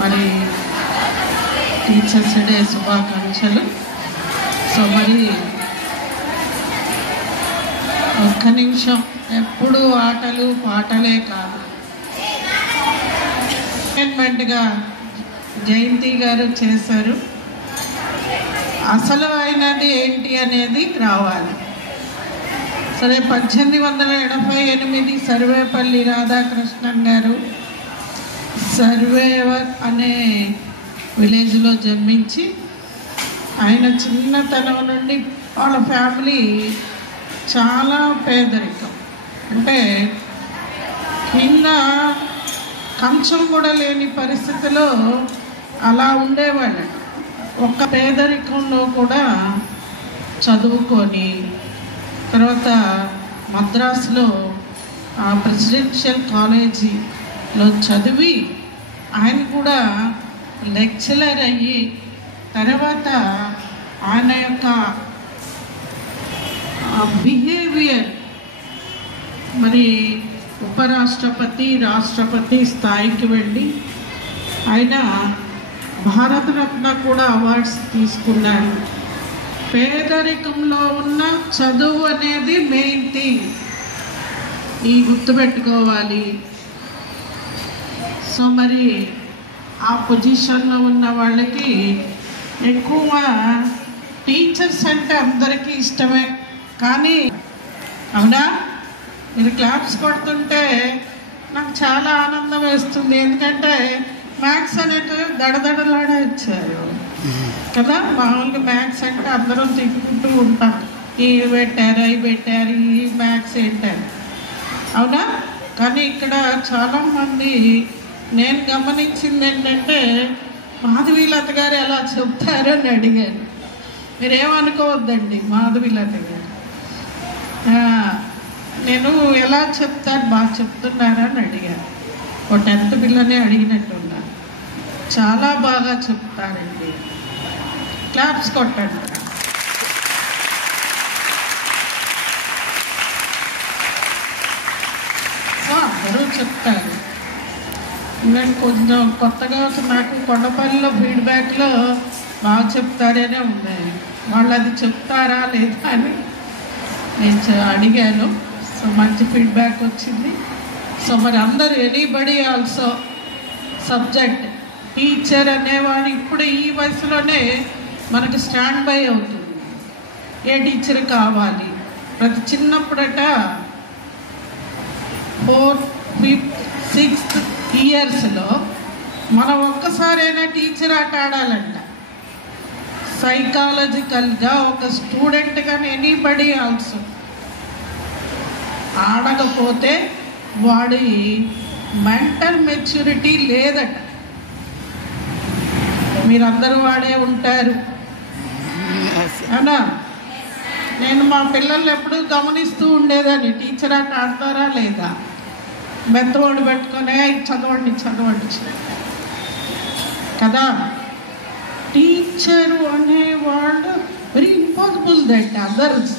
మరి teachers day శుభాకాంక్షలు. So మరి ఒక్క నిమిషం, ఎప్పుడు ఆటలు పాటలే కాదు, ఎంటర్టైన్మెంట్గా జయంతి గారు చేశారు. అసలు అయినది ఏంటి అనేది రావాలి. సరే, 1878 సర్వేపల్లి రాధాకృష్ణన్ గారు సర్వేవర్ అనే విలేజ్లో జన్మించి, ఆయన చిన్నతనం నుండి వాళ్ళ ఫ్యామిలీ చాలా పేదరికం, అంటే కింద కంచం కూడా లేని పరిస్థితిలో అలా ఉండేవాళ్ళు. ఒక్క పేదరికంలో కూడా చదువుకొని తర్వాత మద్రాసులో ప్రెసిడెన్షియల్ కాలేజీలో చదివి ఆయన కూడా లెక్చరర్ అయ్యి, తర్వాత ఆయన యొక్క బిహేవియర్ మరి ఉపరాష్ట్రపతి, రాష్ట్రపతి స్థాయికి వెళ్ళి ఆయన భారతరత్న కూడా అవార్డ్స్ తీసుకున్నారు. పేదరికంలో ఉన్న చదువు అనేది మెయిన్ థింగ్, ఈ గుర్తుపెట్టుకోవాలి. సో మరి ఆ పొజిషన్లో ఉన్న వాళ్ళకి ఎక్కువ టీచర్స్ అంటే అందరికీ ఇష్టమే, కానీ అవునా, మీరు క్లాప్స్ కొడుతుంటే నాకు చాలా ఆనందం వేస్తుంది. ఎందుకంటే మ్యాథ్స్ అనేది దడదడలాడే వచ్చారు కదా. మామూలుగా మ్యాథ్స్ అంటే అందరం తిట్టుకుంటూ ఉంటాం, ఇవి పెట్టారు అవి పెట్టారు, ఈ మ్యాథ్స్ ఏంటారు, అవునా. కానీ ఇక్కడ చాలామంది నేను గమనించింది ఏంటంటే, మాధవీలత గారు ఎలా చెప్తారు అని అడిగాను. మీరేమనుకోవద్దండి, మాధవీలత గారు నేను ఎలా చెప్తాను, బాగా చెప్తున్నారని అడిగాను. ఒక 10th పిల్లనే అడిగినట్టున్నాను. చాలా బాగా చెప్తారండి, క్లాప్స్ కొట్టండి. సో అందరూ చెప్తారు. నేను కొంచెం కొత్తగా నాకు కొండపల్లిలో ఫీడ్బ్యాక్లో బాగా చెప్తారనే ఉన్నాయి. వాళ్ళు అది చెప్తారా లేదా అని నేను అడిగాను. సో మంచి ఫీడ్బ్యాక్ వచ్చింది. సో మరి అందరూ ఎనీబడి ఆల్సో సబ్జెక్ట్ టీచర్ అనేవాడు ఇప్పుడు ఈ వయసులోనే మనకి స్టాండ్ బై అవుతుంది. ఏ టీచర్ కావాలి, ప్రతి చిన్నప్పుడట 4th, 5th, 6th ఇయర్స్లో మనం ఒక్కసారైనా టీచర్ ఆట ఆడాలంట. సైకాలజికల్గా ఒక స్టూడెంట్ కానీ ఎనీబడి ఆల్సో ఆడకపోతే వాడి మెంటల్ మెచ్యూరిటీ లేదట. మీరందరూ వాడే ఉంటారు అవునా. నేను మా పిల్లల్ని ఎప్పుడూ గమనిస్తూ ఉండేదాన్ని, టీచర్ ఆట ఆడతారా లేదా, మెత్తవాడు పెట్టుకునే చదవండి చదవండి కదా. టీచరు అనేవాళ్ళు వెరీ ఇంపాసిబుల్ దట్ అదర్స్.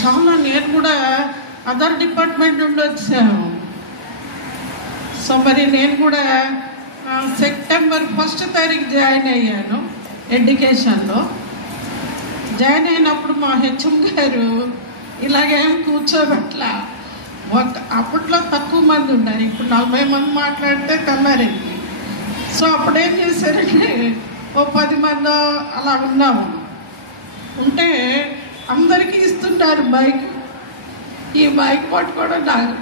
చాలా, నేను కూడా అదర్ డిపార్ట్మెంట్ నుండి వచ్చాను. సో మరి నేను కూడా సెప్టెంబర్ 1st తారీఖు జాయిన్ అయ్యాను ఎడ్యుకేషన్లో. జాయిన్ అయినప్పుడు మా హెచ్ఎం గారు ఇలాగేం కూర్చోబెట్ల. అప్పట్లో తక్కువ మంది ఉన్నారు, ఇప్పుడు 40 మంది మాట్లాడితే తెల్లారింది. సో అప్పుడేం చేశారంటే ఓ 10 మంది అలా ఉన్నాము. ఉంటే అందరికీ ఇస్తుంటారు మైక్. ఈ మైక్ పట్టుకోవడం నాకు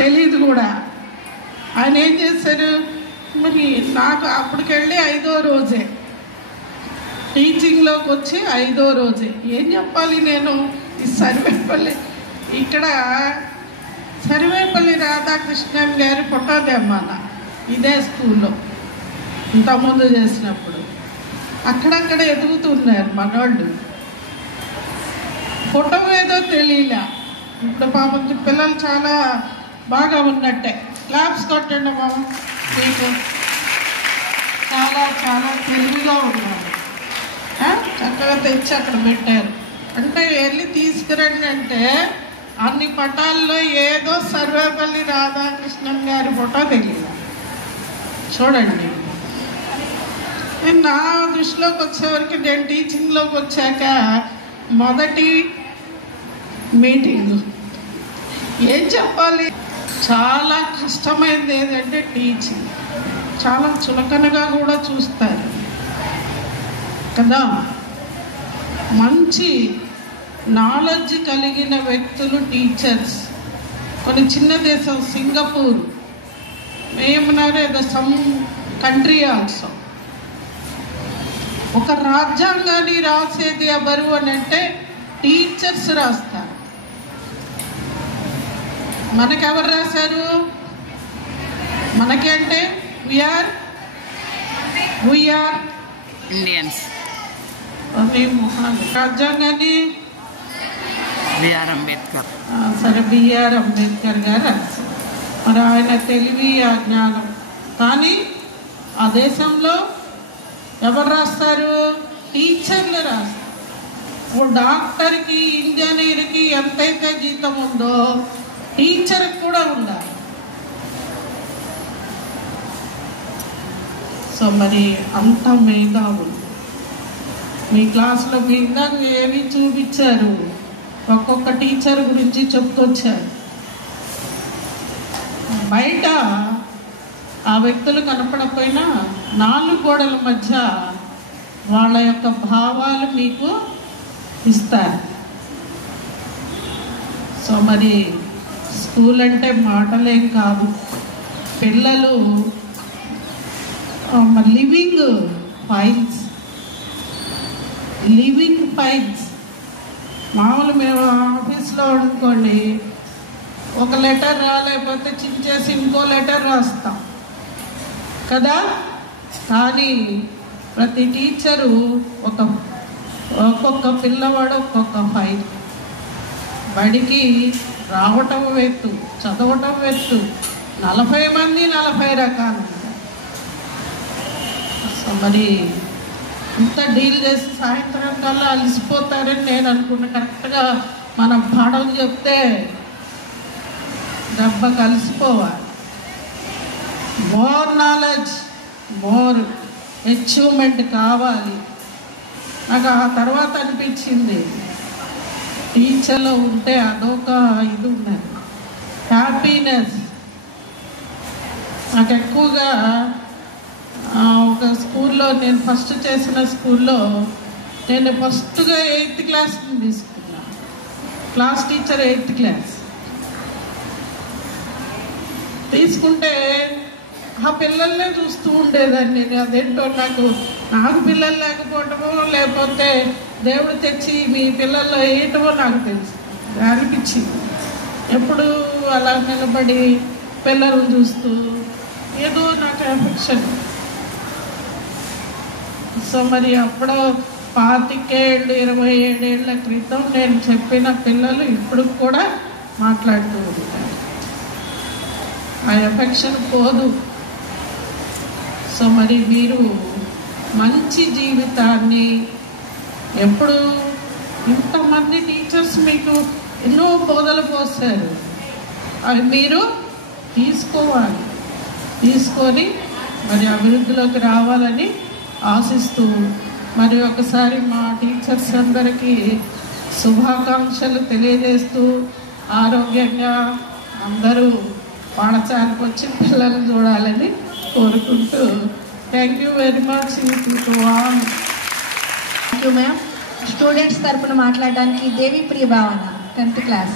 తెలీదు కూడా. ఆయన ఏం చేశారు, మరి నాకు అప్పటికెళ్ళి 5వ రోజే టీచింగ్లోకి వచ్చి 5వ రోజే ఏం చెప్పాలి నేను. ఈ సర్వేపల్లి, ఇక్కడ సర్వేపల్లి రాధాకృష్ణన్ గారి ఫోటో తెమ్మన్న ఇదే స్కూల్లో ఇంతకుముందు చేసినప్పుడు. అక్కడక్కడ ఎదుగుతున్నారు మనోళ్ళు, ఫోటో ఏదో తెలియలే. ఇప్పుడు పాపం పిల్లలు చాలా బాగా ఉన్నట్టే. క్లాప్స్ కొట్టండి బాబు, మీకు చాలా చాలా తెలివిగా ఉన్నారు. చక్కగా తెచ్చి అక్కడ పెట్టారు. అంటే వెళ్ళి తీసుకురండి అంటే అన్ని పటాల్లో ఏదో సర్వేపల్లి రాధాకృష్ణన్ గారి ఫోటో తెలియదు. చూడండి. నా దృష్టిలోకి వచ్చేవరకు నేను టీచింగ్లోకి వచ్చాక మొదటి మీటింగ్ ఏం చెప్పాలి, చాలా కష్టమైనది ఏదంటే టీచింగ్. చాలా చులకనగా కూడా చూస్తారు కదా. మంచి నాలెడ్జ్ కలిగిన వ్యక్తులు టీచర్స్. కొన్ని చిన్న దేశం సింగపూర్, ఏమన్నారో సమ్ కంట్రీ ఆల్సో, ఒక రాజ్యాంగాన్ని రాసేది ఎవరు అని అంటే టీచర్స్ రాస్తారు. మనకెవరు రాశారు? మనకి అంటే వీఆర్ ఇండియన్స్. రాజ్యాంగాన్ని బిఆర్ అంబేద్కర్. సరే, బిఆర్ అంబేద్కర్ గారు రాశారు. మరి ఆయన తెలివి, ఆ జ్ఞానం. కానీ ఆ దేశంలో ఎవరు రాస్తారు? టీచర్లు రాస్తారు. ఓ డాక్టర్కి, ఇంజనీర్కి ఎంతైతే జీతం ఉందో టీచర్కి కూడా ఉండాలి. సో మరి అంత మేధావులు మీ క్లాస్లో మీ ఇందాక ఏమి చూపించారు, ఒక్కొక్క టీచర్ గురించి చెప్పుకొచ్చారు. బయట ఆ వ్యక్తులు కనపడకపోయినా నాలుగు గోడల మధ్య వాళ్ళ యొక్క భావాలు మీకు ఇస్తారు. సో మరి స్కూల్ అంటే మాటలేం కాదు. పిల్లలు లివింగ్ ఫైల్స్. మామూలు మేము ఆఫీస్లో అనుకోండి, ఒక లెటర్ రాలేకపోతే చించేసి ఇంకో లెటర్ రాస్తాం కదా. కానీ ప్రతి టీచరు ఒక్కొక్క పిల్లవాడు ఒక్కొక్క ఫైల్. బడికి రావటం వెత్తు, చదవటం వెత్తు. 40 మంది 40 రకాలు. సో మరి ఇంత డీల్ చేసి సాయంత్రం కల్లా అలసిపోతారని నేను అనుకున్నా. కరెక్ట్గా మనం పాఠం చెప్తే దెబ్బ కలిసిపోవాలి. మోర్ నాలెడ్జ్, మోర్ అచీవ్మెంట్ కావాలి. నాకు ఆ తర్వాత అనిపించింది, టీచర్లో ఉంటే అదొక ఇది ఉన్నది, హ్యాపీనెస్. నాకు ఎక్కువగా ఒక స్కూల్లో, నేను ఫస్ట్ చేసిన స్కూల్లో నేను ఫస్ట్గా 8th క్లాస్ తీసుకున్నా. క్లాస్ టీచర్ 8th క్లాస్ తీసుకుంటే ఆ పిల్లల్నే చూస్తూ ఉండేదాన్ని నేను. అదేంటో నాకు పిల్లలు లేకపోవటమో లేకపోతే దేవుడు తెచ్చి మీ పిల్లల్లో వేయటమో నాకు తెలుసు అనిపించింది. ఎప్పుడు అలా నిలబడి పిల్లలను చూస్తూ ఏదో నాకు ఎఫెక్షన్. సో మరి అప్పుడు 25 ఏళ్ళు 27 ఏళ్ల క్రితం నేను చెప్పిన పిల్లలు ఇప్పుడు కూడా మాట్లాడుతూ ఉంటారు. ఆ ఎఫెక్షన్ పోదు. సో మరి మీరు మంచి జీవితాన్ని, ఎప్పుడు ఇంతమంది టీచర్స్ మీకు ఎన్నో బోధలు పోస్తారు, అవి మీరు తీసుకోవాలి. తీసుకొని మరి అభివృద్ధిలోకి రావాలని ఆశిస్తూ మరి ఒకసారి మా టీచర్స్ అందరికీ శుభాకాంక్షలు తెలియజేస్తూ, ఆరోగ్యంగా అందరూ పాఠశాలకు వచ్చి పిల్లలు చూడాలని కోరుకుంటూ, thank you very much. Thank you ma'am. Students తరపున మాట్లాడడానికి దేవి ప్రియ భావన 10th క్లాస్.